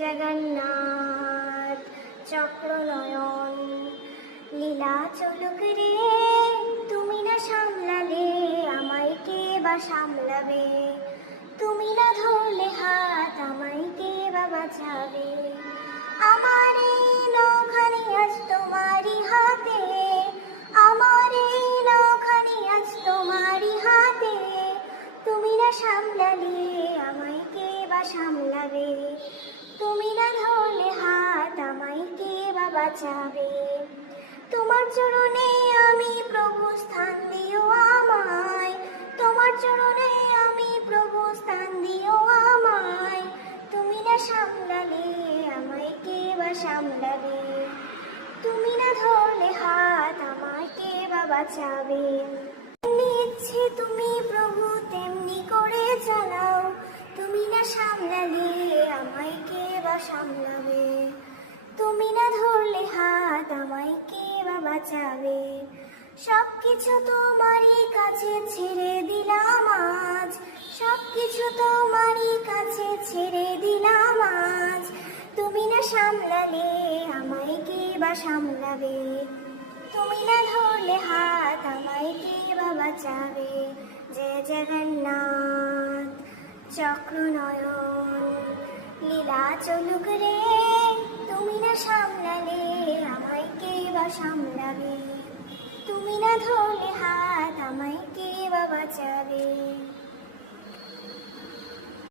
জগন্নাথ চক্রনয়ন লীলা চলুক রে, তুমি না সামলালে আমায় কে বা সামলাবে, তুমি না ধরলে হাত আমায় কে বা বাঁচাবে। আমার এই নৌখানি আজ তোমারই হাতে, আমার এই নৌখানি আজ তোমারই হাতে, তুমি না সামলালে আমায় কে বা সামলাবে, তুমি না ধরলে হাত আমায় কে বা বাঁচাবে। তোমার চরণে আমি প্রভু স্থান দিও আমায়, তোমার চরণে আমি প্রভু স্থান দিও আমায়, তুমি না সামলালে আমায় কে বা সামলাবে, তুমি না ধরলে হাত আমায় কে বা বাঁচাবে। ইচ্ছে তুমি প্রভু তেমনি করে চালাও, তুমি না সামলালে আমায় কে বা সামলাবে, তুমি না ধরলে হাত আমায় কে বা বাঁচাবে। সবকিছু তোমারই কাছে ছেড়ে দিলাম আজ, সবকিছু তোমারই কাছে ছেড়ে দিলাম আজ, তুমি না সামলালে আমায় কে বা সামলাবে, তুমি না ধরলে হাত আমায় কে বা বাঁচাবে। জয় জগন্নাথ চক্রনয়ন লীলা চলুক রে, তুমি না সামলালে আমায় কে বা সামলাবে, তুমি না ধরলে হাত আমায় কে বা বাঁচাবে।